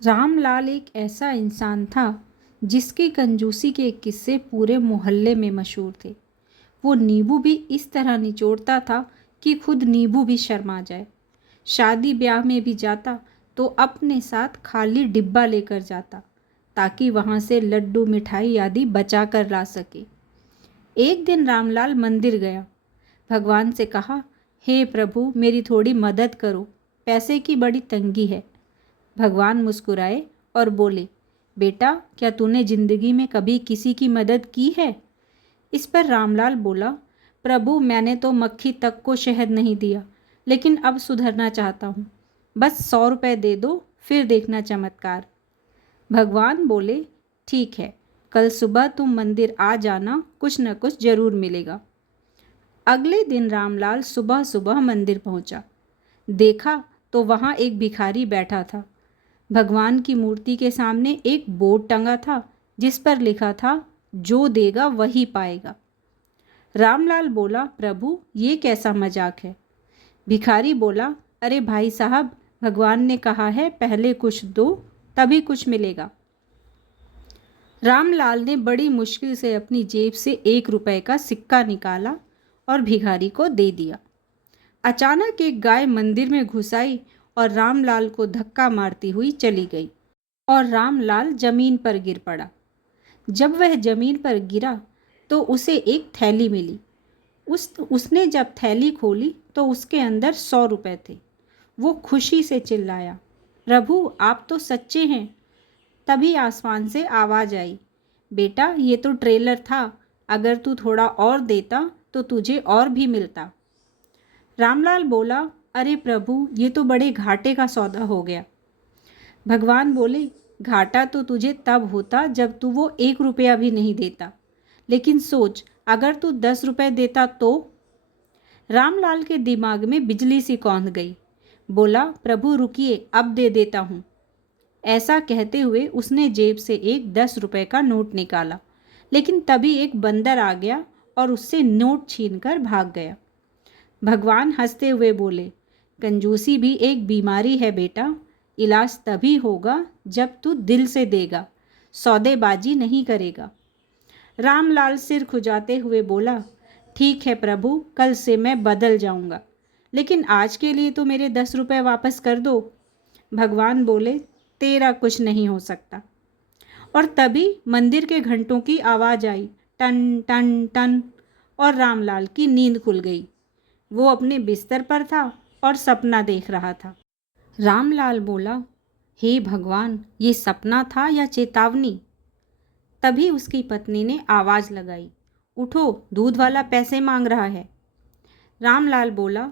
रामलाल एक ऐसा इंसान था जिसकी कंजूसी के किस्से पूरे मोहल्ले में मशहूर थे। वो नींबू भी इस तरह निचोड़ता था कि खुद नींबू भी शर्मा जाए। शादी ब्याह में भी जाता तो अपने साथ खाली डिब्बा लेकर जाता ताकि वहाँ से लड्डू मिठाई आदि बचा कर ला सके। एक दिन रामलाल मंदिर गया, भगवान से कहा, हे प्रभु मेरी थोड़ी मदद करो, पैसे की बड़ी तंगी है। भगवान मुस्कुराए और बोले, बेटा क्या तूने जिंदगी में कभी किसी की मदद की है? इस पर रामलाल बोला, प्रभु मैंने तो मक्खी तक को शहद नहीं दिया, लेकिन अब सुधरना चाहता हूँ। बस 100 रुपये दे दो, फिर देखना चमत्कार। भगवान बोले, ठीक है, कल सुबह तुम मंदिर आ जाना, कुछ न कुछ जरूर मिलेगा। अगले दिन रामलाल सुबह सुबह मंदिर पहुंचा। देखा तो वहाँ एक भिखारी बैठा था। भगवान की मूर्ति के सामने एक बोर्ड टंगा था जिस पर लिखा था, जो देगा वही पाएगा। रामलाल बोला, प्रभु ये कैसा मजाक है? भिखारी बोला, अरे भाई साहब, भगवान ने कहा है पहले कुछ दो तभी कुछ मिलेगा। रामलाल ने बड़ी मुश्किल से अपनी जेब से 1 रुपए का सिक्का निकाला और भिखारी को दे दिया। अचानक एक गाय मंदिर में घुस आई और रामलाल को धक्का मारती हुई चली गई और रामलाल जमीन पर गिर पड़ा। जब वह जमीन पर गिरा तो उसे एक थैली मिली। उसने जब थैली खोली तो उसके अंदर 100 रुपये थे। वो खुशी से चिल्लाया, प्रभु आप तो सच्चे हैं। तभी आसमान से आवाज़ आई, बेटा ये तो ट्रेलर था, अगर तू थोड़ा और देता तो तुझे और भी मिलता। रामलाल बोला, अरे प्रभु ये तो बड़े घाटे का सौदा हो गया। भगवान बोले, घाटा तो तुझे तब होता जब तू वो 1 रुपया भी नहीं देता, लेकिन सोच अगर तू 10 रुपये देता तो। रामलाल के दिमाग में बिजली सी कौंध गई। बोला, प्रभु रुकिए, अब दे देता हूँ। ऐसा कहते हुए उसने जेब से एक 10 रुपये का नोट निकाला, लेकिन तभी एक बंदर आ गया और उससे नोट छीनकर भाग गया। भगवान हंसते हुए बोले, कंजूसी भी एक बीमारी है बेटा, इलाज तभी होगा जब तू दिल से देगा, सौदेबाजी नहीं करेगा। रामलाल सिर खुजाते हुए बोला, ठीक है प्रभु, कल से मैं बदल जाऊंगा, लेकिन आज के लिए तो मेरे 10 रुपये वापस कर दो। भगवान बोले, तेरा कुछ नहीं हो सकता। और तभी मंदिर के घंटों की आवाज़ आई, टन टन टन, और रामलाल की नींद खुल गई। वो अपने बिस्तर पर था और सपना देख रहा था। रामलाल बोला, हे भगवान ये सपना था या चेतावनी? तभी उसकी पत्नी ने आवाज़ लगाई, उठो, दूध वाला पैसे मांग रहा है। रामलाल बोला,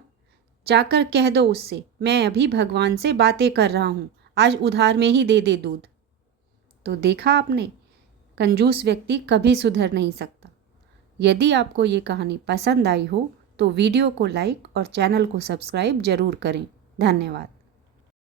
जाकर कह दो उससे मैं अभी भगवान से बातें कर रहा हूँ, आज उधार में ही दे दे दूध। तो देखा आपने, कंजूस व्यक्ति कभी सुधर नहीं सकता। यदि आपको ये कहानी पसंद आई हो तो वीडियो को लाइक और चैनल को सब्सक्राइब जरूर करें। धन्यवाद।